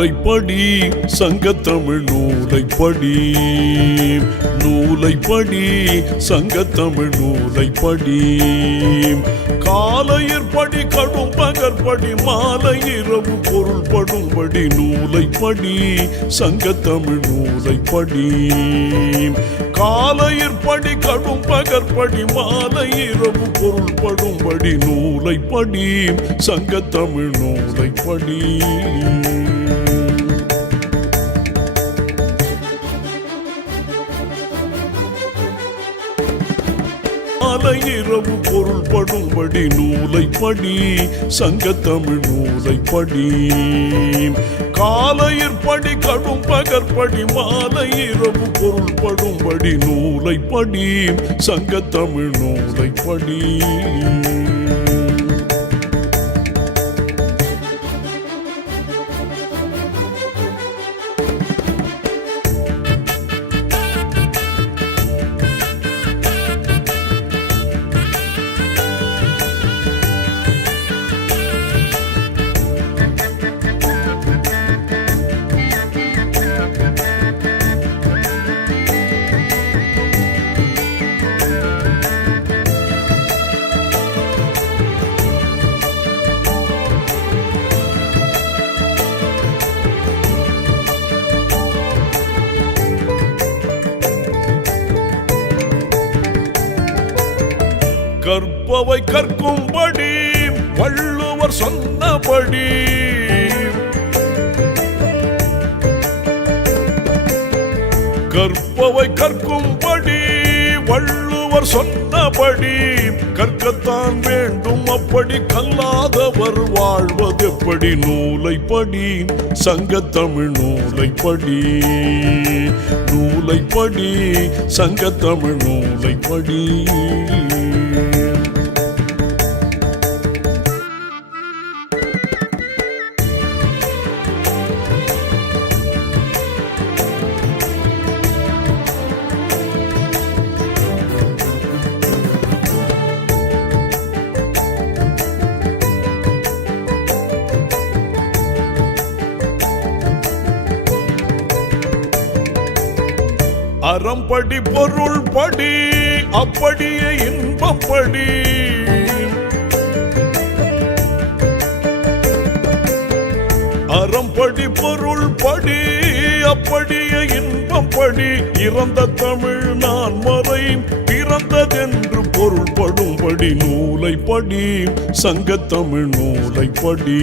நூலைப்படி சங்கத்தமிழ் நூலைப்படி நூலைப்படி சங்கத்தமிழ் நூலைப்படி காலையிற்படி கடும் பகற்படி மாலை இரவு பொருள்படும்படி நூலைப்படி சங்கத்தமிழ் நூலைப்படி காலையிற்படி கடும் பகற்படி மாலை இரவு பொருள்படும்படி நூலைப்படி சங்கத்தமிழ் நூலைப்படி இரவு பொருள்படும்படி நூலைப்படி சங்கத்தமிழ் நூலைப்படி காலையிற்படி கடும் பகற்படி மாலை இரவு பொருள்படும்படி நூலைப்படி சங்கத்தமிழ் நூலைப்படி கற்பவை கற்கும்படி வள்ளுவர் சொன்னபடி கற்பவை கற்கும்படி வள்ளுவர் சொன்னபடி கற்கத்தான் வேண்டும் அப்படி கல்லாதவர் வாழ்வதெப்படி நூலைப்படி சங்கத்தமிழ் நூலைப்படி நூலைப்படி சங்கத்தமிழ் நூலைப்படி அறம்படி பொருள் படி அப்படியே இன்பம் படி அறம்படி பொருள் படி அப்படியே இன்பம் படி இறந்த தமிழ் நான் மறை பிறந்ததென்று பொருள்படும்படி நூலைப்படி சங்கத்தமிழ் நூலைப்படி